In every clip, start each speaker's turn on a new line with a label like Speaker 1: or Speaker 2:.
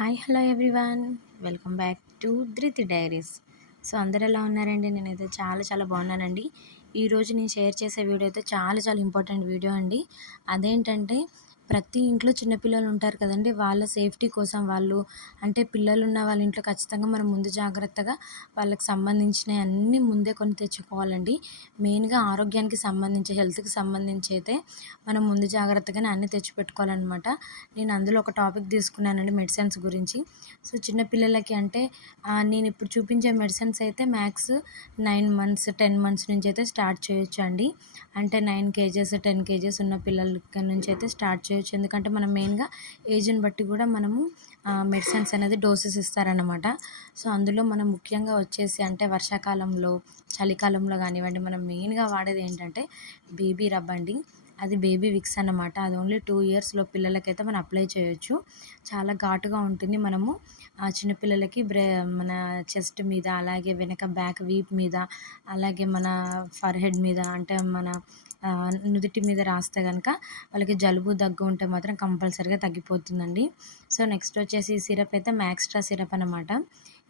Speaker 1: Hi hello everyone. Welcome back to Dhruti diaries. So అందరు ఎలా ఉన్నారండి? నేనైతే చాలా చాలా బాగున్నానండి. ఈరోజు నేను షేర్ చేసే వీడియో అయితే చాలా చాలా ఇంపార్టెంట్ వీడియో అండి. అదేంటంటే ప్రతి ఇంట్లో చిన్నపిల్లలు ఉంటారు కదండి. వాళ్ళ సేఫ్టీ కోసం వాళ్ళు అంటే పిల్లలు ఉన్న వాళ్ళ ఇంట్లో ఖచ్చితంగా మనం ముందు జాగ్రత్తగా వాళ్ళకి సంబంధించినవి అన్నీ ముందే కొని తెచ్చుకోవాలండి. మెయిన్గా ఆరోగ్యానికి సంబంధించి హెల్త్కి సంబంధించి అయితే మనం ముందు జాగ్రత్తగానే అన్నీ తెచ్చిపెట్టుకోవాలన్నమాట. నేను అందులో ఒక టాపిక్ తీసుకున్నానండి మెడిసిన్స్ గురించి. సో చిన్నపిల్లలకి అంటే నేను ఇప్పుడు చూపించే మెడిసిన్స్ అయితే max nine months ten months నుంచి అయితే స్టార్ట్ చేయొచ్చు అండి అంటే నైన్ కేజెస్ టెన్ కేజెస్ ఉన్న పిల్లల నుంచి అయితే స్టార్ట్ చేయొచ్చు. చేయొచ్చు. ఎందుకంటే మనం మెయిన్గా ఏజ్ని బట్టి కూడా మనము మెడిసిన్స్ అనేది డోసెస్ ఇస్తారనమాట సో అందులో మనం ముఖ్యంగా వచ్చేసి అంటే వర్షాకాలంలో చలికాలంలో కానివ్వండి మనం మెయిన్గా వాడేది ఏంటంటే బేబీ రబ్ అండి అది బేబీ విక్స్ అన్నమాట. అది ఓన్లీ టూ ఇయర్స్లో పిల్లలకైతే మనం అప్లై చేయొచ్చు. చాలా ఘాటుగా ఉంటుంది మనము చిన్నపిల్లలకి బ్రే మన చెస్ట్ మీద అలాగే వెనక బ్యాక్ వీప్ మీద అలాగే మన ఫర్ హెడ్ మీద అంటే మన నుదుటి మీద రాస్తే కనుక వాళ్ళకి జలుబు దగ్గు ఉంటే మాత్రం కంపల్సరీగా తగ్గిపోతుందండి. సో నెక్స్ట్ వచ్చేసి ఈ సిరప్ అయితే మ్యాక్స్ట్రా సిరప్ అనమాట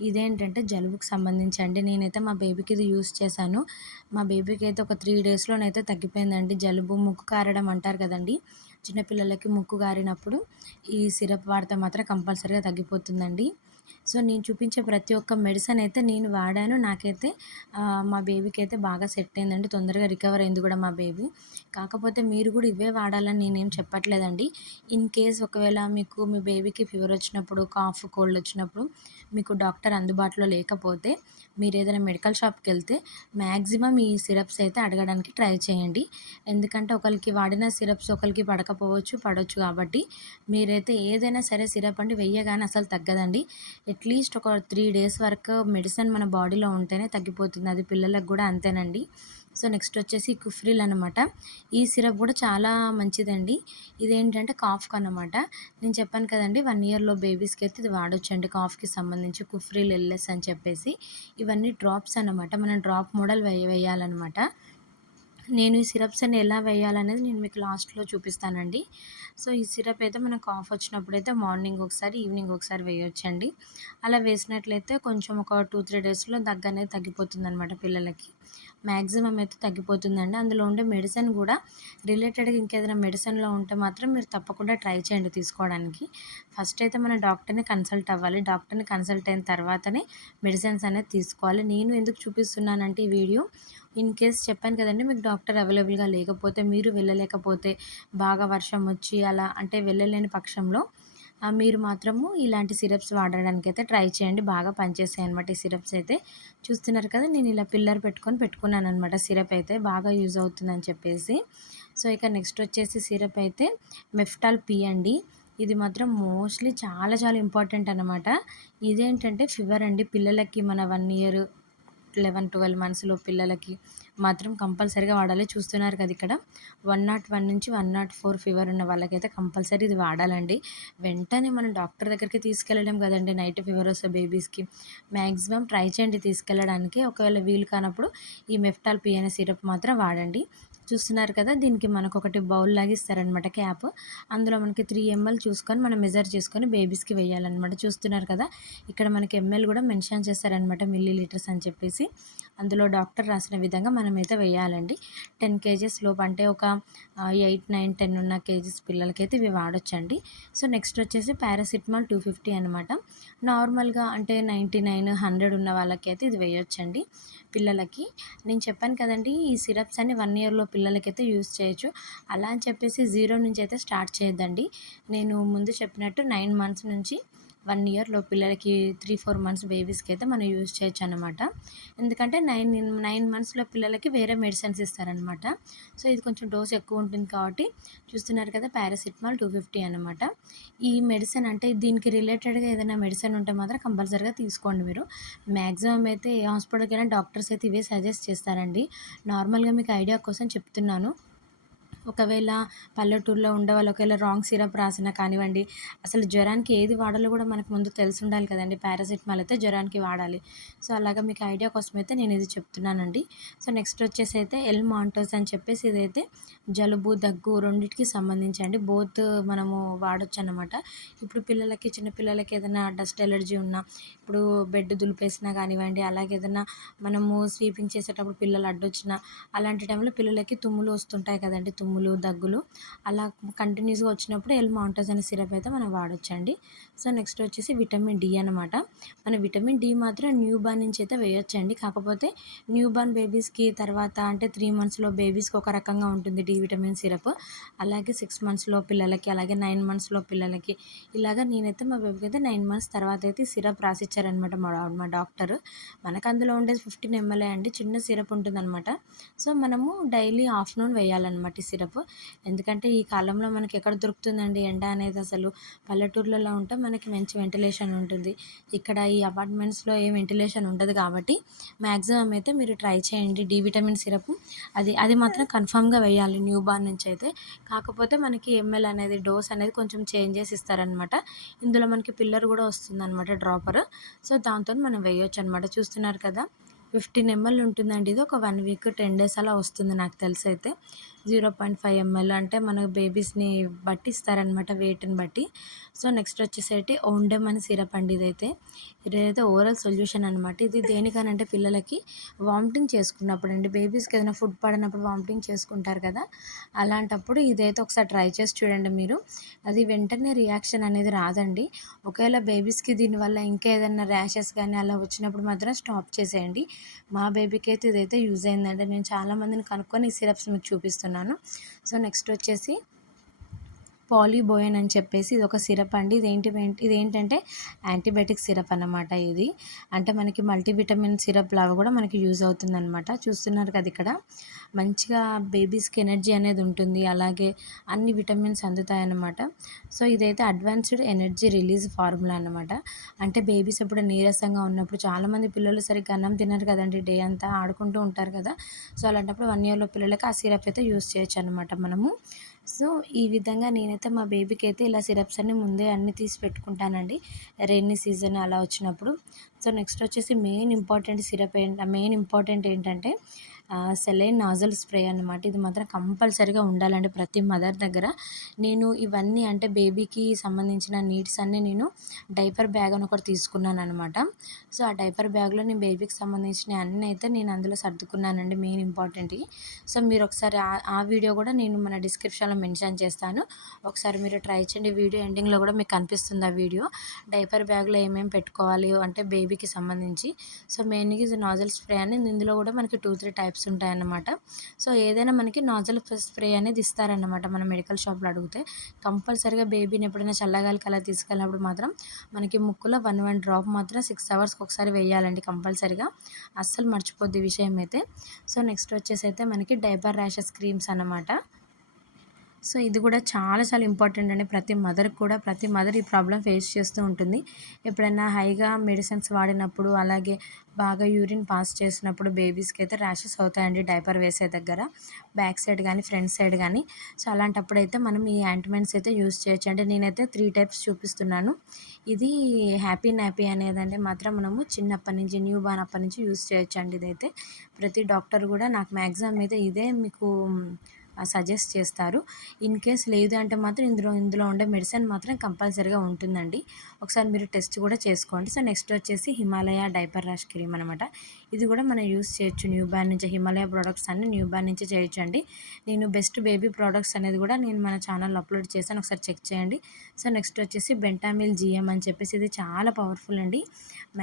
Speaker 1: ఇదేంటంటే జలుబుకి సంబంధించి అండి. నేనైతే మా బేబీకి ఇది యూస్ చేశాను. మా బేబీకి అయితే ఒక త్రీ డేస్లోనైతే తగ్గిపోయిందండి. జలుబు ముక్కు కారడం అంటారు కదండి. చిన్నపిల్లలకి ముక్కు కారినప్పుడు ఈ సిరప్ వాడితే మాత్రం కంపల్సరీగా తగ్గిపోతుందండి. సో నేను చూపించే ప్రతి ఒక్క మెడిసిన్ అయితే నేను వాడాను. నాకైతే మా బేబీకి అయితే బాగా సెట్ అయిందండి. తొందరగా రికవర్ అయింది కూడా మా బేబీ. కాకపోతే మీరు కూడా ఇవే వాడాలని నేనేం చెప్పట్లేదండి. ఇన్ కేస్ ఒకవేళ మీకు మీ బేబీకి ఫీవర్ వచ్చినప్పుడు కాఫ్ కోల్డ్ వచ్చినప్పుడు మీకు డాక్టర్ అందుబాటులో లేకపోతే మీరు ఏదైనా మెడికల్ షాప్కి వెళ్తే మ్యాక్సిమం ఈ సిరప్స్ అయితే అడగడానికి ట్రై చేయండి. ఎందుకంటే ఒకరికి వాడిన సిరప్స్ ఒకరికి పడకపోవచ్చు పడవచ్చు కాబట్టి మీరైతే ఏదైనా సరే సిరప్ అండి వెయ్యగానే అసలు తగ్గదండి. అట్లీస్ట్ ఒక త్రీ డేస్ వరకు మెడిసిన్ మన బాడీలో ఉంటేనే తగ్గిపోతుంది. అది పిల్లలకు కూడా అంతేనండి. సో నెక్స్ట్ వచ్చేసి కుఫ్రిల్ అనమాట ఈ సిరప్ కూడా చాలా మంచిదండి. ఇదేంటంటే కాఫ్కి అనమాట నేను చెప్పాను కదండి వన్ ఇయర్లో బేబీస్కి అయితే ఇది వాడొచ్చండి కాఫ్కి సంబంధించి కుఫ్రిల్ ఎల్ఎస్ అని చెప్పేసి. ఇవన్నీ డ్రాప్స్ అనమాట మనం డ్రాప్ మోడల్ వేయ వేయాలన్నమాట. నేను ఈ సిరప్స్ అన్ని ఎలా వేయాలనేది నేను మీకు లాస్ట్లో చూపిస్తానండి. సో ఈ సిరప్ అయితే మనకు కాఫ్ వచ్చినప్పుడు అయితే మార్నింగ్ ఒకసారి ఈవినింగ్ ఒకసారి వేయొచ్చండి. అలా వేసినట్లయితే కొంచెం ఒక టూ త్రీ డేస్లో దగ్గు అనేది తగ్గిపోతుంది అనమాట పిల్లలకి. మ్యాక్సిమం అయితే తగ్గిపోతుందండి. అందులో ఉండే మెడిసిన్ కూడా రిలేటెడ్గా ఇంకేదైనా మెడిసిన్లో ఉంటే మాత్రం మీరు తప్పకుండా ట్రై చేయండి తీసుకోవడానికి. ఫస్ట్ అయితే మన డాక్టర్ని కన్సల్ట్ అవ్వాలి. డాక్టర్ని కన్సల్ట్ అయిన తర్వాతనే మెడిసిన్స్ అనేది తీసుకోవాలి. నేను ఎందుకు చూపిస్తున్నానంటే ఈ వీడియో ఇన్ కేస్ చెప్పాను కదండి మీకు డాక్టర్ అవైలబుల్గా లేకపోతే మీరు వెళ్ళలేకపోతే బాగా వర్షం వచ్చి అలా అంటే వెళ్ళలేని పక్షంలో మీరు మాత్రము ఇలాంటి సిరప్స్ వాడడానికి అయితే ట్రై చేయండి. బాగా పనిచేస్తాయి అనమాట ఈ సిరప్స్ అయితే. చూస్తున్నారు కదా నేను ఇలా పిల్లర్ పెట్టుకొని పెట్టుకున్నాను అనమాట సిరప్ అయితే. బాగా యూజ్ అవుతుందని చెప్పేసి. సో ఇక నెక్స్ట్ వచ్చేసి సిరప్ అయితే మెఫ్టాల్ పీ అండి. ఇది మాత్రం మోస్ట్లీ చాలా చాలా ఇంపార్టెంట్ అనమాట ఇదేంటంటే ఫీవర్ అండి. పిల్లలకి మన వన్ ఇయర్ లెవెన్ ట్వెల్వ్ మంత్స్లో పిల్లలకి మాత్రం కంపల్సరీగా వాడాలి. చూస్తున్నారు కదా ఇక్కడ. వన్ నాట్ వన్ నుంచి వన్ నాట్ ఫోర్ ఫీవర్ ఉన్న వాళ్ళకైతే కంపల్సరీ ఇది వాడాలండి. వెంటనే మనం డాక్టర్ దగ్గరికి తీసుకెళ్ళడం కదండి. నైట్ ఫీవర్ వస్తే బేబీస్కి. మ్యాక్సిమం ట్రై చేయండి తీసుకెళ్ళడానికి. ఒకవేళ వీలు కానప్పుడు ఈ మెఫ్టాల్ పిఎన్ సిరప్ మాత్రం వాడండి. చూస్తున్నారు కదా దీనికి మనకు ఒకటి బౌల్ లాగా ఇస్తారనమాట క్యాప్. అందులో మనకి త్రీ ఎంఎల్ చూసుకొని మనం మెజర్ చేసుకొని బేబీస్కి వేయాలన్నమాట. చూస్తున్నారు కదా ఇక్కడ మనకి ఎంఎల్ కూడా మెన్షన్ చేస్తారనమాట మిల్లీ లీటర్స్ అని చెప్పేసి. అందులో డాక్టర్ రాసిన విధంగా మనమైతే వేయాలండి. టెన్ కేజెస్ లోపు అంటే ఒక ఎయిట్ నైన్ టెన్ ఉన్న కేజీస్ పిల్లలకైతే ఇవి వాడొచ్చండి. సో నెక్స్ట్ వచ్చేసి పారాసిటమాల్ టూ ఫిఫ్టీ అనమాట నార్మల్గా అంటే నైంటీ నైన్ హండ్రెడ్ ఉన్న వాళ్ళకైతే ఇది వేయొచ్చండి. పిల్లలకి. నేను చెప్పాను కదండి ఈ సిరప్స్ అన్ని వన్ ఇయర్లో పిల్లలకైతే యూస్ చేయొచ్చు. అలా అని చెప్పేసి జీరో నుంచి అయితే స్టార్ట్ చేయొద్దండి. నేను ముందు చెప్పినట్టు నైన్ మంత్స్ నుంచి వన్ ఇయర్లో పిల్లలకి త్రీ ఫోర్ మంత్స్ బేబీస్కి అయితే మనం యూజ్ చేయొచ్చు అనమాట ఎందుకంటే నైన్ నైన్ మంత్స్లో పిల్లలకి వేరే మెడిసిన్స్ ఇస్తారనమాట సో ఇది కొంచెం డోస్ ఎక్కువ ఉంటుంది కాబట్టి చూస్తున్నారు కదా పారాసిటమాల్ టూ ఫిఫ్టీ అనమాట ఈ మెడిసిన్ అంటే దీనికి రిలేటెడ్గా ఏదైనా మెడిసిన్ ఉంటే మాత్రం కంపల్సరీగా తీసుకోండి మీరు. మ్యాక్సిమం అయితే ఏ హాస్పిటల్కి అయినా డాక్టర్స్ అయితే ఇవే సజెస్ట్ చేస్తారండి. నార్మల్గా మీకు ఐడియా కోసం చెప్తున్నాను. ఒకవేళ పల్లెటూరులో ఉండే వాళ్ళు ఒకవేళ రాంగ్ సిరప్ రాసినా కానివ్వండి అసలు జ్వరానికి ఏది వాడాలో కూడా మనకు ముందు తెలిసి ఉండాలి కదండి. పారాసిటమాల్ అయితే జ్వరానికి వాడాలి. సో అలాగా మీకు ఐడియా కోసం అయితే నేను ఇది చెప్తున్నానండి. సో నెక్స్ట్ వచ్చేసి అయితే ఎల్ మాంటోస్ అని చెప్పేసి ఇదైతే జలుబు దగ్గు రెండింటికి సంబంధించి అండి. బోత్ మనము వాడచ్చు అనమాట ఇప్పుడు పిల్లలకి చిన్న పిల్లలకి ఏదైనా డస్ట్ ఎలర్జీ ఉన్నా ఇప్పుడు బెడ్ దులిపేసినా కానివ్వండి అలాగే ఏదైనా మనము స్వీపింగ్ చేసేటప్పుడు పిల్లలు అడ్డొచ్చినా అలాంటి టైంలో పిల్లలకి తుమ్ములు వస్తుంటాయి కదండి. తుమ్ము తుమ్ములు దగ్గులు. అలా కంటిన్యూస్గా వచ్చినప్పుడు ఎల్ మౌంటస్ అనే సిరప్ అయితే మనం వాడొచ్చండి. సో నెక్స్ట్ వచ్చేసి విటమిన్ డి అనమాట మన విటమిన్ డి మాత్రం న్యూ బార్న్ నుంచి అయితే వేయొచ్చండి. కాకపోతే న్యూ బార్న్ బేబీస్కి తర్వాత అంటే త్రీ మంత్స్లో బేబీస్కి ఒక రకంగా ఉంటుంది డి విటమిన్ సిరప్. అలాగే సిక్స్ మంత్స్లో పిల్లలకి అలాగే నైన్ మంత్స్లో పిల్లలకి. ఇలాగ నేనైతే మా బేబీకి అయితే నైన్ మంత్స్ తర్వాత అయితే సిరప్ రాసిచ్చారనమాట మా మా డాక్టర్. మనకు అందులో ఉండేది ఫిఫ్టీన్ ఎంఎల్ఏ అండి. చిన్న సిరప్ ఉంటుందన్నమాట. సో మనము డైలీ ఆఫ్టర్నూన్ వేయాలన్నమాట ఈ సిరప్ ఎందుకంటే ఈ కాలంలో మనకి ఎక్కడ దొరుకుతుందండి ఎండ అనేది అసలు? పల్లెటూర్లలో ఉంటే మనకి మంచి వెంటిలేషన్ ఉంటుంది. ఇక్కడ ఈ అపార్ట్మెంట్స్లో ఏ వెంటిలేషన్ ఉండదు కాబట్టి మ్యాక్సిమం అయితే మీరు ట్రై చేయండి. డి విటమిన్ సిరప్ అది అది మాత్రం కన్ఫామ్గా వేయాలి న్యూ బార్న్ నుంచి అయితే. కాకపోతే మనకి ఎంఎల్ అనేది డోస్ అనేది కొంచెం చేంజ్ చేసి ఇస్తారనమాట. ఇందులో మనకి పిల్లర్ కూడా వస్తుంది అనమాట డ్రాపర్. సో దాంతో మనం వేయొచ్చు అనమాట చూస్తున్నారు కదా? ఫిఫ్టీన్ ఎంఎల్ ఉంటుందండి. ఇది ఒక వన్ వీక్ టెన్ డేస్ అలా వస్తుంది నాకు తెలిసి అయితే. జీరో పాయింట్ ఫైవ్ ఎంఎల్ అంటే మన బేబీస్ని బట్టి ఇస్తారనమాట వెయిట్ని బట్టి. సో నెక్స్ట్ వచ్చేసరికి ఓండెమ్ అని సిరప్ అండి ఇదైతే. ఇదైతే ఓరల్ సొల్యూషన్ అనమాట. ఇది దేనికనంటే పిల్లలకి వామిటింగ్ చేసుకున్నప్పుడు అండి. బేబీస్కి ఏదైనా ఫుడ్ పడినప్పుడు వామిటింగ్ చేసుకుంటారు కదా. అలాంటప్పుడు ఇదైతే ఒకసారి ట్రై చేసి చూడండి మీరు. అది వెంటనే రియాక్షన్ అనేది రాదండి. ఒకవేళ బేబీస్కి దీనివల్ల ఇంకా ఏదైనా ర్యాషెస్ కానీ అలా వచ్చినప్పుడు మాత్రం స్టాప్ చేసేయండి. మా బేబీకి అయితే ఇదైతే యూజ్ అయిందండి. నేను చాలామందిని కనుక్కొని ఈ సిరప్స్ మీకు చూపిస్తున్నాను. చూపిస్తున్నాను సో నెక్స్ట్ వచ్చేసి పాలీబోయన్ అని చెప్పేసి ఇది ఒక సిరప్ అండి. ఇదేంటి ఇదేంటంటే యాంటీబయాటిక్ సిరప్ అన్నమాట ఇది. అంటే మనకి మల్టీవిటమిన్ సిరప్ లాగా కూడా మనకి యూజ్ అవుతుందన్నమాట. చూస్తున్నారు కదా ఇక్కడ. మంచిగా బేబీస్కి ఎనర్జీ అనేది ఉంటుంది. అలాగే అన్ని విటమిన్స్ అందుతాయి అన్నమాట సో ఇదైతే అడ్వాన్స్డ్ ఎనర్జీ రిలీజ్ ఫార్ములా అనమాట అంటే బేబీస్ ఎప్పుడు నీరసంగా ఉన్నప్పుడు చాలామంది పిల్లలు సరిగ్గా అన్నం తినరు కదండి డే అంతా ఆడుకుంటూ ఉంటారు కదా. సో అలాంటప్పుడు వన్ ఇయర్లో పిల్లలకి ఆ సిరప్ అయితే యూస్ చేయొచ్చు అనమాట మనము. సో ఈ విధంగా నేనైతే మా బేబీకి అయితే ఇలా సిరప్స్ అన్ని ముందే అన్ని తీసి పెట్టుకుంటానండి. రెయినీ సీజన్ అలా వచ్చినప్పుడు. సో నెక్స్ట్ వచ్చేసి మెయిన్ ఇంపార్టెంట్ సిరప్ ఏంటి మెయిన్ ఇంపార్టెంట్ ఏంటంటే సెలైన్ నాజల్ స్ప్రే అనమాట ఇది మాత్రం కంపల్సరీగా ఉండాలండి ప్రతి మదర్ దగ్గర. నేను ఇవన్నీ అంటే బేబీకి సంబంధించిన నీడ్స్ అన్నీ నేను డైపర్ బ్యాగ్ అని ఒకటి తీసుకున్నాను అనమాట సో ఆ డైపర్ బ్యాగ్లో నేను బేబీకి సంబంధించిన అన్నీ అయితే నేను అందులో సర్దుకున్నానండి మెయిన్ ఇంపార్టెంట్వి. సో మీరు ఒకసారి ఆ వీడియో కూడా నేను మన డిస్క్రిప్షన్లో మెన్షన్ చేస్తాను. ఒకసారి మీరు ట్రై చేయండి. వీడియో ఎండింగ్లో కూడా మీకు కనిపిస్తుంది ఆ వీడియో. డైపర్ బ్యాగ్లో ఏమేమి పెట్టుకోవాలి అంటే బేబీకి సంబంధించి. సో మెయిన్గా ఇది నాజల్ స్ప్రే అని ఇందులో కూడా మనకి టూ త్రీ టైప్స్ ఉంటాయి ఉంటాయన్నమాట. సో ఏదైనా మనకి నాజల్ స్ప్రే అనేది ఇస్తారన్నమాట మన మెడికల్ షాప్లో అడిగితే. కంపల్సరీగా బేబీని ఎప్పుడైనా చల్లగాలికి అలా తీసుకెళ్ళినప్పుడు మాత్రం మనకి ముక్కులో వన్ వన్ డ్రాప్ మాత్రం సిక్స్ అవర్స్కి ఒకసారి వేయాలండి కంపల్సరీగా. అస్సలు మర్చిపోద్ది విషయం అయితే. సో నెక్స్ట్ వచ్చేసి అయితే మనకి డైపర్ ర్యాషెస్ క్రీమ్స్ అన్నమాట. సో ఇది కూడా చాలా చాలా ఇంపార్టెంట్ అండి. ప్రతి మదర్కి కూడా ప్రతి మదర్ ఈ ప్రాబ్లం ఫేస్ చేస్తూ ఉంటుంది. ఎప్పుడైనా హైగా మెడిసిన్స్ వాడినప్పుడు అలాగే బాగా యూరిన్ పాస్ చేసినప్పుడు బేబీస్కి అయితే ర్యాషెస్ అవుతాయండి డైపర్ వేసే దగ్గర. బ్యాక్ సైడ్ కానీ ఫ్రంట్ సైడ్ కానీ సో అలాంటప్పుడు అయితే మనం ఈ యాంటిమెంట్స్ అయితే యూస్ చేయొచ్చు. అంటే నేనైతే త్రీ టైప్స్ చూపిస్తున్నాను. ఇది హ్యాపీ నాపీ అనేదంటే మాత్రం మనము చిన్నప్పటి నుంచి న్యూ బార్న్ అప్పటి నుంచి యూస్ చేయొచ్చు అండి ఇదైతే. ప్రతి డాక్టర్ కూడా నాకు మ్యాక్సిమం అయితే ఇదే మీకు సజెస్ట్ చేస్తారు. ఇన్ కేస్ లేదు అంటే మాత్రం ఇందులో ఇందులో ఉండే మెడిసిన్ మాత్రం కంపల్సరీగా ఉంటుందండి. ఒకసారి మీరు టెస్ట్ కూడా చేసుకోండి. సో నెక్స్ట్ వచ్చేసి హిమాలయ డైపర్ ర్యాష్ క్రీమ్ అనమాట ఇది కూడా మనం యూస్ చేయొచ్చు. న్యూ బ్యాన్ నుంచి హిమాలయ ప్రోడక్ట్స్ అన్ని న్యూ బ్యాన్ నుంచి చేయొచ్చు అండి నేను బెస్ట్ బేబీ ప్రోడక్ట్స్ అనేది కూడా నేను మన ఛానల్లో అప్లోడ్ చేశాను. ఒకసారి చెక్ చేయండి. సో నెక్స్ట్ వచ్చేసి బెంటామిల్ జిఎం అని చెప్పేసి ఇది చాలా పవర్ఫుల్ అండి.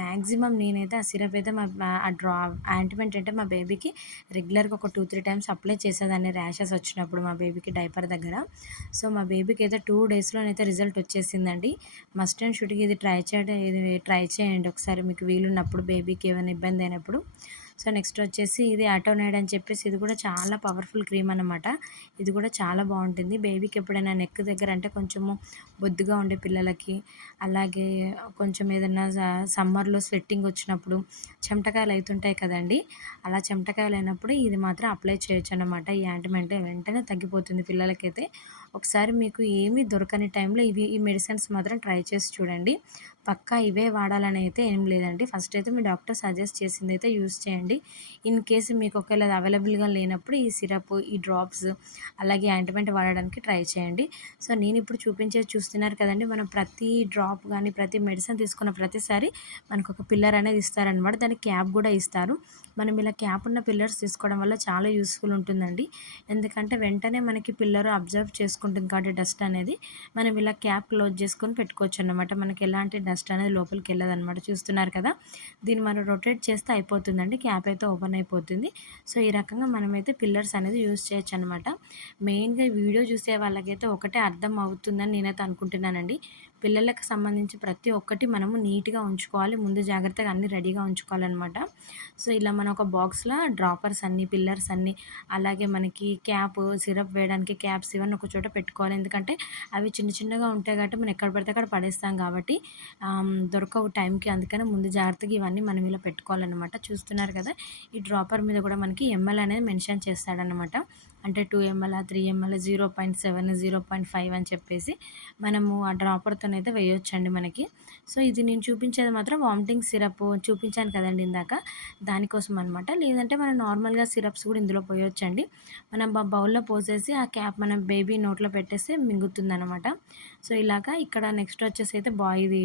Speaker 1: మ్యాక్సిమం నేనైతే ఆ సిరప్ అయితే మా ఆ డ్రా యాంటిమెంట్ అంటే మా బేబీకి రెగ్యులర్గా ఒక టూ త్రీ టైమ్స్ అప్లై చేసేదాన్ని ర్యాషెస్ వచ్చినప్పుడు మా బేబీకి డైపర్ దగ్గర. సో మా బేబీకి అయితే టూ డేస్లోనైతే రిజల్ట్ వచ్చేసిందండి. మస్ట్ అండ్ షుడ్కి ఇది ట్రై చేయడం ఇది ట్రై చేయండి. ఒకసారి మీకు వీలున్నప్పుడు బేబీకి ఏమైనా ఇబ్బంది అయినప్పుడు సో నెక్స్ట్ వచ్చేసి ఇది ఆటోనైడ్ అని చెప్పేసి ఇది కూడా చాలా పవర్ఫుల్ క్రీమ్ అనమాట ఇది కూడా చాలా బాగుంటుంది. బేబీకి ఎప్పుడైనా నెక్ దగ్గర అంటే కొంచెము బొద్దుగా ఉండే పిల్లలకి అలాగే కొంచెం ఏదైనా సమ్మర్లో స్వెట్టింగ్ వచ్చినప్పుడు చెమటకాయలు అవుతుంటాయి కదండి అలా చెమటకాయలు అయినప్పుడు ఇది మాత్రం అప్లై చేయొచ్చు అనమాట ఈ యాంటిమెంట్ వెంటనే తగ్గిపోతుంది పిల్లలకైతే. ఒకసారి మీకు ఏమీ దొరకని టైంలో ఇవి ఈ మెడిసిన్స్ మాత్రం ట్రై చేసి చూడండి. పక్కా ఇవే వాడాలని అయితే ఏం లేదండి. ఫస్ట్ అయితే మీ డాక్టర్ సజెస్ట్ చేసింది అయితే యూస్ చేయండి. ఇన్ కేసు మీకు ఒకవేళ అవైలబుల్గా లేనప్పుడు ఈ సిరప్ ఈ డ్రాప్స్ అలాగే యాంటిమెంట్ వాడడానికి ట్రై చేయండి. సో నేను ఇప్పుడు చూపించేది చూస్తున్నారు కదండి. మనం ప్రతి డ్రాప్ కానీ ప్రతి మెడిసిన్ తీసుకున్న ప్రతిసారి మనకు ఒక పిల్లర్ అనేది ఇస్తారనమాట దానికి క్యాప్ కూడా ఇస్తారు. మనం ఇలా క్యాప్ ఉన్న పిల్లర్స్ తీసుకోవడం వల్ల చాలా యూస్ఫుల్ ఉంటుందండి. ఎందుకంటే వెంటనే మనకి పిల్లర్ అబ్జర్వ్ చేసుకుంటుంది కాబట్టి డస్ట్ అనేది మనం ఇలా క్యాప్ క్లోజ్ చేసుకొని పెట్టుకోవచ్చు అనమాట మనకి ఎలాంటి డస్ట్ అనేది లోపలికి వెళ్ళదన్నమాట. చూస్తున్నారు కదా? దీన్ని మనం రొటేట్ చేస్తే అయిపోతుందండి. క్యాప్ అయితే ఓపెన్ అయిపోతుంది. సో ఈ రకంగా మనమైతే పిల్లర్స్ అనేది యూస్ చేయొచ్చు అనమాట మెయిన్గా వీడియో చూసే వాళ్ళకైతే ఒకటే అర్థం అవుతుందని నేనైతే అనుకుంటున్నానండి. పిల్లలకు సంబంధించి ప్రతి ఒక్కటి మనము నీట్గా ఉంచుకోవాలి. ముందు జాగ్రత్తగా అన్నీ రెడీగా ఉంచుకోవాలన్నమాట. సో ఇలా మనం ఒక బాక్స్లో డ్రాపర్స్ అన్ని పిల్లర్స్ అన్ని అలాగే మనకి క్యాప్ సిరప్ వేయడానికి క్యాప్స్ ఇవన్నీ ఒక చోట పెట్టుకోవాలి. ఎందుకంటే అవి చిన్న చిన్నగా ఉంటాయి కాబట్టి మనం ఎక్కడ పడితే అక్కడ పడేస్తాం కాబట్టి దొరకవు టైంకి. అందుకని ముందు జాగ్రత్తగా ఇవన్నీ మనం ఇలా పెట్టుకోవాలన్నమాట. చూస్తున్నారు కదా ఈ డ్రాపర్ మీద కూడా మనకి ఎంఎల్ అనేది మెన్షన్ చేస్తాడనమాట అంటే two ML three ML zero point seven zero point five అని చెప్పేసి మనము ఆ డ్రాపర్తో అయితే వేయొచ్చండి మనకి. సో ఇది నేను చూపించేది మాత్రం వామిటింగ్ సిరప్ చూపించాను కదండి ఇందాక. దానికోసం అనమాట లేదంటే మనం నార్మల్గా సిరప్స్ కూడా ఇందులో పోయొచ్చండి. మనం బౌల్లో పోసేసి ఆ క్యాప్ మనం బేబీ నోట్లో పెట్టేస్తే మింగుతుంది సో ఇలాగా ఇక్కడ నెక్స్ట్ వచ్చేసి అయితే బాయ్ ఇది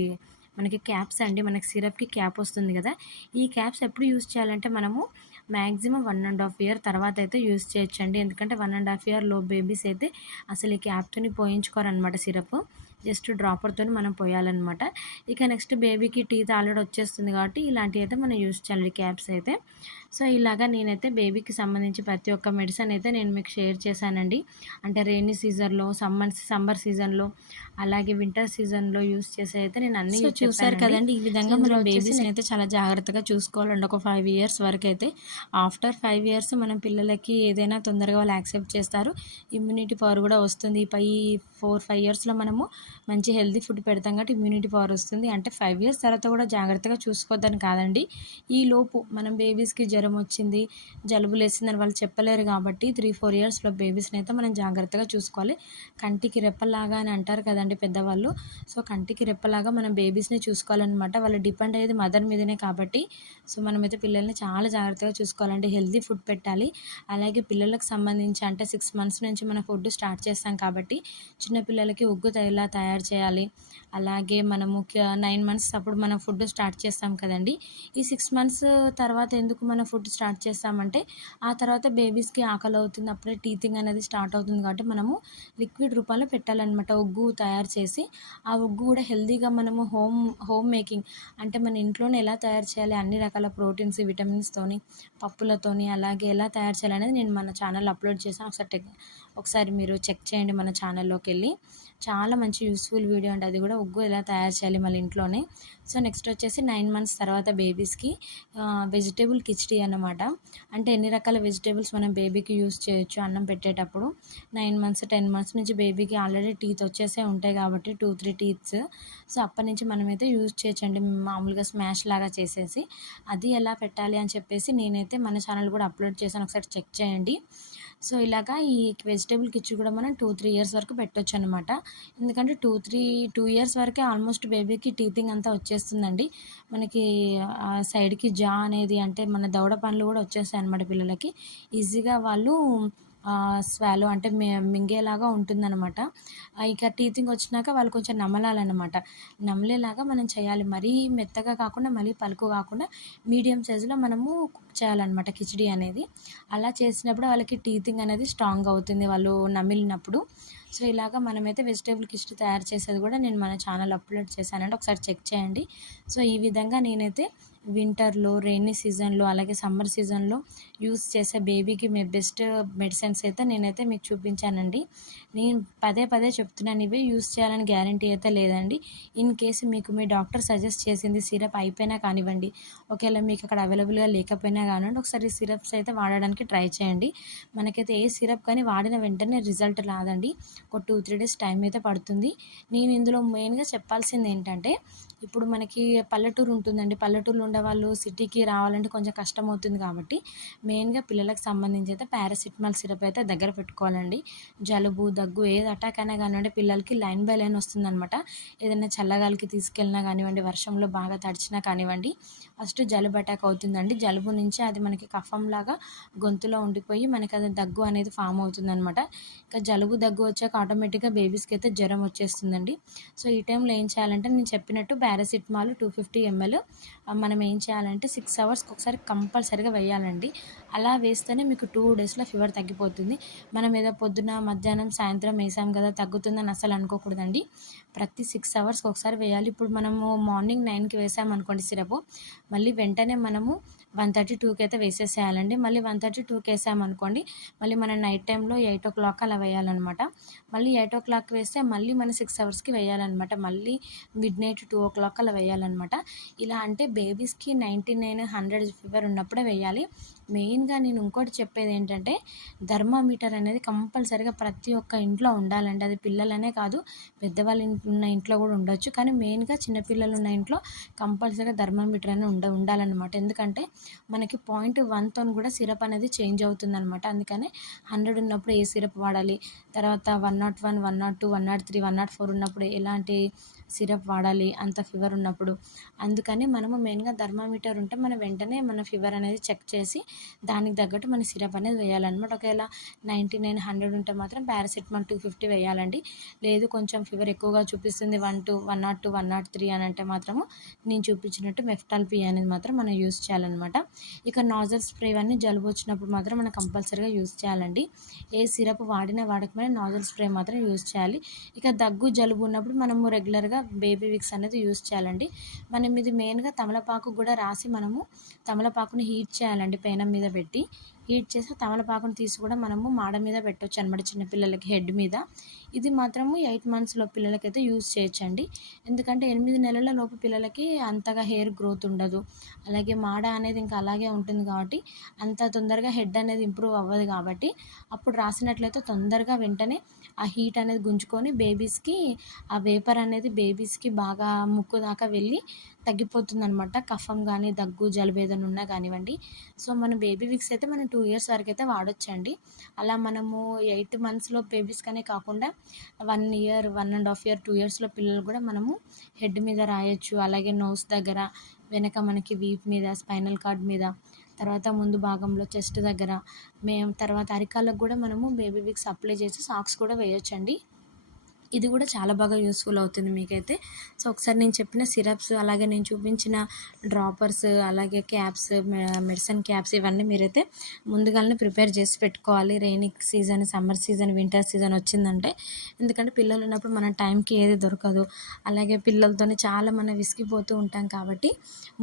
Speaker 1: మనకి క్యాప్స్ అండి. మనకి సిరప్కి క్యాప్ వస్తుంది కదా. ఈ క్యాప్స్ ఎప్పుడు యూస్ చేయాలంటే మనము maximum one and half year తర్వాత అయితే యూస్ చేయొచ్చండి. ఎందుకంటే వన్ అండ్ హాఫ్ ఇయర్లో బేబీస్ అయితే అసలు ఈ క్యాప్తోని పోయించుకోరనమాట సిరప్. జస్ట్ డ్రాపర్తో మనం పోయాలన్నమాట. ఇక నెక్స్ట్ బేబీకి టీత్ ఆల్రెడీ వచ్చేస్తుంది కాబట్టి ఇలాంటివి అయితే మనం యూస్ చేయాలి క్యాప్స్ అయితే. సో ఇలాగా నేనైతే బేబీకి సంబంధించి ప్రతి ఒక్క మెడిసిన్ అయితే నేను మీకు షేర్ చేశానండి. అంటే రెయినీ సీజన్లో సమ్మర్ సమ్మర్ సీజన్లో అలాగే వింటర్ సీజన్లో యూస్ చేసే అయితే నేను అన్ని చూసారు కదండి ఈ విధంగా మనం బేబీస్ అయితే చాలా జాగ్రత్తగా చూసుకోవాలండి. ఒక ఫైవ్ ఇయర్స్ వరకు అయితే ఆఫ్టర్ ఫైవ్ ఇయర్స్ మనం పిల్లలకి ఏదైనా తొందరగా వాళ్ళు యాక్సెప్ట్ చేస్తారు. ఇమ్యూనిటీ పవర్ కూడా వస్తుంది. పై ఫోర్ ఫైవ్ ఇయర్స్లో మనము మంచి హెల్తీ ఫుడ్ పెడతాం కాబట్టి ఇమ్యూనిటీ పవర్ వస్తుంది. అంటే ఫైవ్ ఇయర్స్ తర్వాత కూడా జాగ్రత్తగా చూసుకోవద్దని కాదండి. ఈ లోపు మనం బేబీస్కి జ్వరం వచ్చింది జలుబు లేసిందని వాళ్ళు చెప్పలేరు కాబట్టి త్రీ ఫోర్ ఇయర్స్లో బేబీస్ని అయితే మనం జాగ్రత్తగా చూసుకోవాలి. కంటికి రెప్పలాగా అని అంటారు కదండి పెద్దవాళ్ళు. సో కంటికి రెప్పలాగా మనం బేబీస్ని చూసుకోవాలన్నమాట. వాళ్ళు డిపెండ్ అయ్యేది మదర్ మీదనే కాబట్టి. సో మనమైతే పిల్లల్ని చాలా జాగ్రత్తగా చూసుకోవాలండి. హెల్తీ ఫుడ్ పెట్టాలి. అలాగే పిల్లలకు సంబంధించి అంటే సిక్స్ మంత్స్ నుంచి మన ఫుడ్ స్టార్ట్ చేస్తాం కాబట్టి చిన్నపిల్లలకి ఉగ్గు ఎలా తయారు చేయాలి. అలాగే మనము నైన్ మంత్స్ అప్పుడు మనం ఫుడ్ స్టార్ట్ చేస్తాం కదండి. ఈ సిక్స్ మంత్స్ తర్వాత ఎందుకు మనం ఫుడ్ స్టార్ట్ చేస్తామంటే ఆ తర్వాత బేబీస్కి ఆకలి అవుతుంది అప్పుడే టీతింగ్ అనేది స్టార్ట్ అవుతుంది కాబట్టి మనము లిక్విడ్ రూపంలో పెట్టాలన్నమాట. ఒగ్గు తయారు చేసి ఆ ఉగ్గు కూడా హెల్తీగా మనము హోమ్ హోమ్ మేకింగ్ అంటే మన ఇంట్లోనే ఎలా తయారు చేయాలి అన్ని రకాల ప్రోటీన్స్ విటమిన్స్తోని పప్పులతోని అలాగే ఎలా తయారు చేయాలి అనేది నేను మన ఛానల్ అప్లోడ్ చేసాను ఒకసారి ఒకసారి మీరు చెక్ చేయండి మన ఛానల్లోకి వెళ్ళి చాలా మంచి యూస్ఫుల్ వీడియో అండి. అది కూడా ఉగ్గు ఎలా తయారు చేయాలి మళ్ళీ ఇంట్లోనే. సో నెక్స్ట్ వచ్చేసి నైన్ మంత్స్ తర్వాత బేబీస్కి వెజిటేబుల్ కిచడీ అనమాట అంటే ఎన్ని రకాల వెజిటేబుల్స్ మనం బేబీకి యూస్ చేయొచ్చు అన్నం పెట్టేటప్పుడు? నైన్ మంత్స్ టెన్ మంత్స్ నుంచి బేబీకి ఆల్రెడీ టీత్ వచ్చేసే ఉంటాయి కాబట్టి టూ త్రీ టీత్స్. సో అప్పటి నుంచి మనమైతే యూస్ చేయొచ్చండి. మామూలుగా స్మాష్ లాగా చేసేసి. అది ఎలా పెట్టాలి అని చెప్పేసి నేనైతే మన ఛానల్ కూడా అప్లోడ్ చేశాను. ఒకసారి చెక్ చేయండి. సో ఇలాగా ఈ వెజిటేబుల్ కిచ్ కూడా మనం టూ త్రీ ఇయర్స్ వరకు పెట్టొచ్చు అనమాట ఎందుకంటే టూ త్రీ టూ ఇయర్స్ వరకే ఆల్మోస్ట్ బేబీకి టీతింగ్ అంతా వచ్చేస్తుందండి. మనకి సైడ్కి జా అనేది అంటే మన దవడ పనులు కూడా వచ్చేస్తాయి అనమాట పిల్లలకి ఈజీగా వాళ్ళు స్వాలో అంటే మింగేలాగా ఉంటుందన్నమాట. ఇక టీతింగ్ వచ్చినాక వాళ్ళు కొంచెం నమలాలన్నమాట. నమలేలాగా మనం చేయాలి. మరీ మెత్తగా కాకుండా మరీ పలుకు కాకుండా మీడియం సైజులో మనము కుక్ చేయాలన్నమాట కిచిడి అనేది. అలా చేసినప్పుడు వాళ్ళకి టీతింగ్ అనేది స్ట్రాంగ్ అవుతుంది. వాళ్ళు నమిలినప్పుడు. సో ఇలాగ మనమైతే వెజిటేబుల్ కిస్ట్ తయారు చేసేది కూడా నేను మన ఛానల్ అప్లోడ్ చేశానంటే ఒకసారి చెక్ చేయండి. సో ఈ విధంగా నేనైతే వింటర్లో రెయినీ సీజన్లో అలాగే సమ్మర్ సీజన్లో యూస్ చేసే బేబీకి మే బెస్ట్ మెడిసిన్స్ అయితే నేనైతే మీకు చూపించానండి. నేను పదే పదే చెప్తున్నాను ఇవే యూస్ చేయాలని గ్యారంటీ అయితే లేదండి. ఇన్ కేసు మీకు మీ డాక్టర్ సజెస్ట్ చేసింది సిరప్ అయిపోయినా కానివ్వండి ఒకవేళ మీకు అక్కడ అవైలబుల్గా లేకపోయినా కానివ్వండి ఒకసారి సిరప్స్ అయితే వాడడానికి ట్రై చేయండి. మనకైతే ఏ సిరప్ కానీ వాడిన వెంటనే రిజల్ట్ రాదండి. ఒక టూ త్రీ డేస్ టైం అయితే పడుతుంది. నేను ఇందులో మెయిన్గా చెప్పాల్సింది ఏంటంటే ఇప్పుడు మనకి పల్లెటూరు ఉంటుందండి. పల్లెటూరులో ఉండేవాళ్ళు సిటీకి రావాలంటే కొంచెం కష్టం అవుతుంది కాబట్టి మెయిన్గా పిల్లలకు సంబంధించి అయితే పారాసిటమాల్ సిరప్ అయితే దగ్గర పెట్టుకోవాలండి. జలుబు దగ్గు ఏది అటాక్ అయినా కానివ్వండి పిల్లలకి లైన్ బై లైన్ వస్తుందనమాట ఏదైనా చల్లగాలికి తీసుకెళ్ళినా కానివ్వండి వర్షంలో బాగా తడిచినా కానివ్వండి ఫస్ట్ జలుబు అటాక్ అవుతుందండి. జలుబు నుంచి అది మనకి కఫంలాగా గొంతులో ఉండిపోయి మనకి అది దగ్గు అనేది ఫామ్ అవుతుందనమాట ఇంకా జలుబు దగ్గు వచ్చాక ఆటోమేటిక్గా బేబీస్కి అయితే జ్వరం వచ్చేస్తుందండి. సో ఈ టైంలో ఏం చేయాలంటే నేను చెప్పినట్టు పారాసిటమాల్ టూ ఫిఫ్టీ ఎంఎల్ మనం ఏం చేయాలంటే సిక్స్ అవర్స్కి ఒకసారి కంపల్సరీగా వేయాలండి. అలా వేస్తేనే మీకు టూ డేస్లో ఫీవర్ తగ్గిపోతుంది. మనం ఏదో పొద్దున మధ్యాహ్నం సాయంత్రం వేసాం కదా తగ్గుతుందని అసలు అనుకోకూడదండి. ప్రతి సిక్స్ అవర్స్కి ఒకసారి వేయాలి. ఇప్పుడు మనము మార్నింగ్ నైన్కి వేసామనుకోండి సిరప్ మళ్ళీ వెంటనే మనము వన్ థర్టీ టూకి అయితే వేసేసేయాలండి. మళ్ళీ వన్ థర్టీ టూకి వేసామనుకోండి మళ్ళీ మనం నైట్ టైంలో ఎయిట్ ఓ క్లాక్ అలా వేయాలన్నమాట. మళ్ళీ ఎయిట్ ఓ క్లాక్ వేస్తే మళ్ళీ మనం సిక్స్ అవర్స్కి వేయాలన్నమాట. మళ్ళీ midnight two o'clock అలా వేయాలన్నమాట. ఇలా అంటే బేబీస్కి నైంటీ నైన్ హండ్రెడ్ ఫీవర్ ఉన్నప్పుడే వేయాలి. మెయిన్గా నేను ఇంకోటి చెప్పేది ఏంటంటే థర్మామీటర్ అనేది కంపల్సరీగా ప్రతి ఒక్క ఇంట్లో ఉండాలండి. అది పిల్లలనే కాదు పెద్దవాళ్ళు ఉన్న ఇంట్లో కూడా ఉండొచ్చు. కానీ మెయిన్గా చిన్నపిల్లలు ఉన్న ఇంట్లో కంపల్సరీగా థర్మామీటర్ అనేది ఉండ ఉండాలన్నమాట. ఎందుకంటే మనకి పాయింట్ వన్తో కూడా సిరప్ అనేది చేంజ్ అవుతుంది అనమాట అందుకనే హండ్రెడ్ ఉన్నప్పుడు ఏ సిరప్ వాడాలి? తర్వాత one nought one one nought two one nought three one nought four ఉన్నప్పుడు ఎలాంటి సిరప్ వాడాలి అంత ఫీవర్ ఉన్నప్పుడు. అందుకని మనము మెయిన్గా థర్మామీటర్ ఉంటే మనం వెంటనే మన ఫీవర్ అనేది చెక్ చేసి దానికి తగ్గట్టు మన సిరప్ అనేది వేయాలన్నమాట. ఒకవేళ నైంటీ నైన్ హండ్రెడ్ ఉంటే మాత్రం పారాసిటమాల్ టూ ఫిఫ్టీ వేయాలండి. లేదు కొంచెం ఫీవర్ ఎక్కువగా చూపిస్తుంది one two one nought two one nought three అని అంటే మాత్రము నేను చూపించినట్టు మెఫ్టాల్ పి అనేది మాత్రం మనం యూస్ చేయాలన్నమాట. ఇక నాజల్ స్ప్రే అన్నీ జలుబు వచ్చినప్పుడు మాత్రం మనం కంపల్సరీగా యూస్ చేయాలండి. ఏ సిరప్ వాడినా వాడకమైన నాజల్ స్ప్రే మాత్రం యూస్ చేయాలి. ఇక దగ్గు జలుబు ఉన్నప్పుడు మనము రెగ్యులర్గా బేబీ విక్స్ అనేది యూస్ చేయాలండి. మనం ఇది మెయిన్గా తమలపాకు కూడా రాసి మనము తమలపాకుని హీట్ చేయాలండి పెనం మీద పెట్టి. హీట్ చేసి తమలపాకును తీసి కూడా మనము మాడ మీద పెట్టవచ్చు అనమాట చిన్నపిల్లలకి హెడ్ మీద. ఇది మాత్రము ఎయిట్ మంత్స్లో పిల్లలకైతే యూస్ చేయొచ్చండి. ఎందుకంటే ఎనిమిది నెలల లోపు పిల్లలకి అంతగా హెయిర్ గ్రోత్ ఉండదు. అలాగే మాడ అనేది ఇంకా అలాగే ఉంటుంది కాబట్టి అంత తొందరగా హెడ్ అనేది ఇంప్రూవ్ అవ్వదు కాబట్టి అప్పుడు రాసినట్లయితే తొందరగా వెంటనే ఆ హీట్ అనేది గుంజుకొని బేబీస్కి ఆ వేపర్ అనేది బేబీస్కి బాగా ముక్కు దాకా వెళ్ళి తగ్గిపోతుంది అనమాట కఫం కానీ దగ్గు జలుబు ఏదైనా ఉన్నా కానివ్వండి. సో మన బేబీ విక్స్ అయితే మనం టూ ఇయర్స్ వరకు అయితే వాడొచ్చండి. అలా మనము ఎయిట్ మంత్స్లో బేబీస్కనే కాకుండా one year one and half year two ఇయర్స్లో పిల్లలు కూడా మనము హెడ్ మీద రాయొచ్చు. అలాగే నోస్ దగ్గర వెనక మనకి వీప్ మీద స్పైనల్ కార్డ్ మీద తర్వాత ముందు భాగంలో చెస్ట్ దగ్గర మేము తర్వాత అరికాలకు కూడా మనము బేబీ విక్స్ అప్లై చేసి సాక్స్ కూడా వేయొచ్చండి. ఇది కూడా చాలా బాగా యూస్ఫుల్ అవుతుంది మీకైతే. సో ఒకసారి నేను చెప్పిన సిరప్స్ అలాగే నేను చూపించిన డ్రాపర్స్ అలాగే క్యాప్స్ మెడిసిన్ క్యాప్స్ ఇవన్నీ మీరైతే ముందుగానే ప్రిపేర్ చేసి పెట్టుకోవాలి. Rainy season summer season winter season వచ్చిందంటే. ఎందుకంటే పిల్లలు ఉన్నప్పుడు మన టైంకి ఏది దొరకదు. అలాగే పిల్లలతోనే చాలా మనం విసిగిపోతూ ఉంటాం కాబట్టి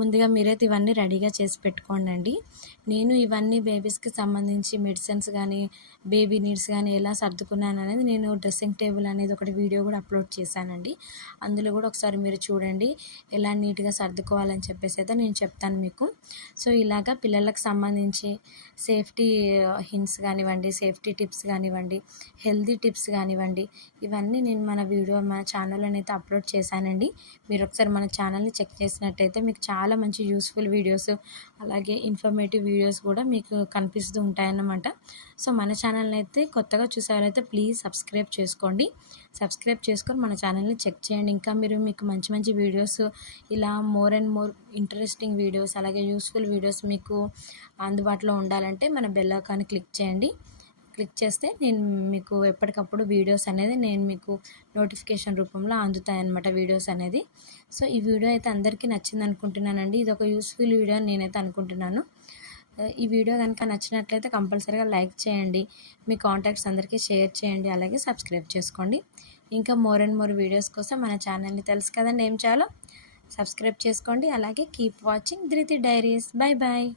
Speaker 1: ముందుగా మీరైతే ఇవన్నీ రెడీగా చేసి పెట్టుకోండి నేను ఇవన్నీ బేబీస్కి సంబంధించి మెడిసిన్స్ కానీ బేబీ నీడ్స్ కానీ ఎలా సర్దుకున్నాను అనేది నేను డ్రెస్సింగ్ టేబుల్ అనేది ఒకటి వీడియో కూడా అప్లోడ్ చేశానండి. అందులో కూడా ఒకసారి మీరు చూడండి ఎలా నీట్గా సర్దుకోవాలని చెప్పేసి అయితే నేను చెప్తాను మీకు. సో ఇలాగా పిల్లలకు సంబంధించి సేఫ్టీ హింట్స్ కానివ్వండి సేఫ్టీ టిప్స్ కానివ్వండి హెల్దీ టిప్స్ కానివ్వండి ఇవన్నీ నేను మన వీడియో మన ఛానల్లో అయితే అప్లోడ్ చేశానండి. మీరు ఒకసారి మన ఛానల్ని చెక్ చేసినట్టయితే మీకు చాలా మంచి యూస్ఫుల్ వీడియోస్ అలాగే ఇన్ఫర్మేటివ్ వీడియోస్ కూడా మీకు కనిపిస్తూ ఉంటాయన్నమాట. సో మన ఛానల్ని అయితే కొత్తగా చూసేవారైతే ప్లీజ్ సబ్స్క్రైబ్ చేసుకోండి. సబ్స్క్రైబ్ చేసుకొని మన ఛానల్ని చెక్ చేయండి. ఇంకా మీరు మీకు మంచి మంచి వీడియోస్ ఇలా more and more interesting videos అలాగే యూస్ఫుల్ వీడియోస్ మీకు అందుబాటులో ఉండాలంటే మన బెల్ ఐకాన్ క్లిక్ చేయండి. క్లిక్ చేస్తే నేను మీకు ఎప్పటికప్పుడు వీడియోస్ అనేది నేను మీకు నోటిఫికేషన్ రూపంలో అందుతాయి అన్నమాట వీడియోస్ అనేది. సో ఈ వీడియో అయితే అందరికీ నచ్చింది అనుకుంటున్నానండి ఇది ఒక యూస్ఫుల్ వీడియో నేనైతే అనుకుంటున్నాను. ఈ వీడియో కనుక నచ్చినట్లయితే కంపల్సరీగా లైక్ చేయండి. మీ కాంటాక్ట్స్ అందరికీ షేర్ చేయండి. అలాగే సబ్స్క్రైబ్ చేసుకోండి. ఇంకా మోర్ అండ్ మోర్ వీడియోస్ కోసం మన ఛానల్ని తెలుసు కదండి ఏం చేయాలో? సబ్స్క్రైబ్ చేసుకోండి. అలాగే keep watching Dhruti diaries. Bye bye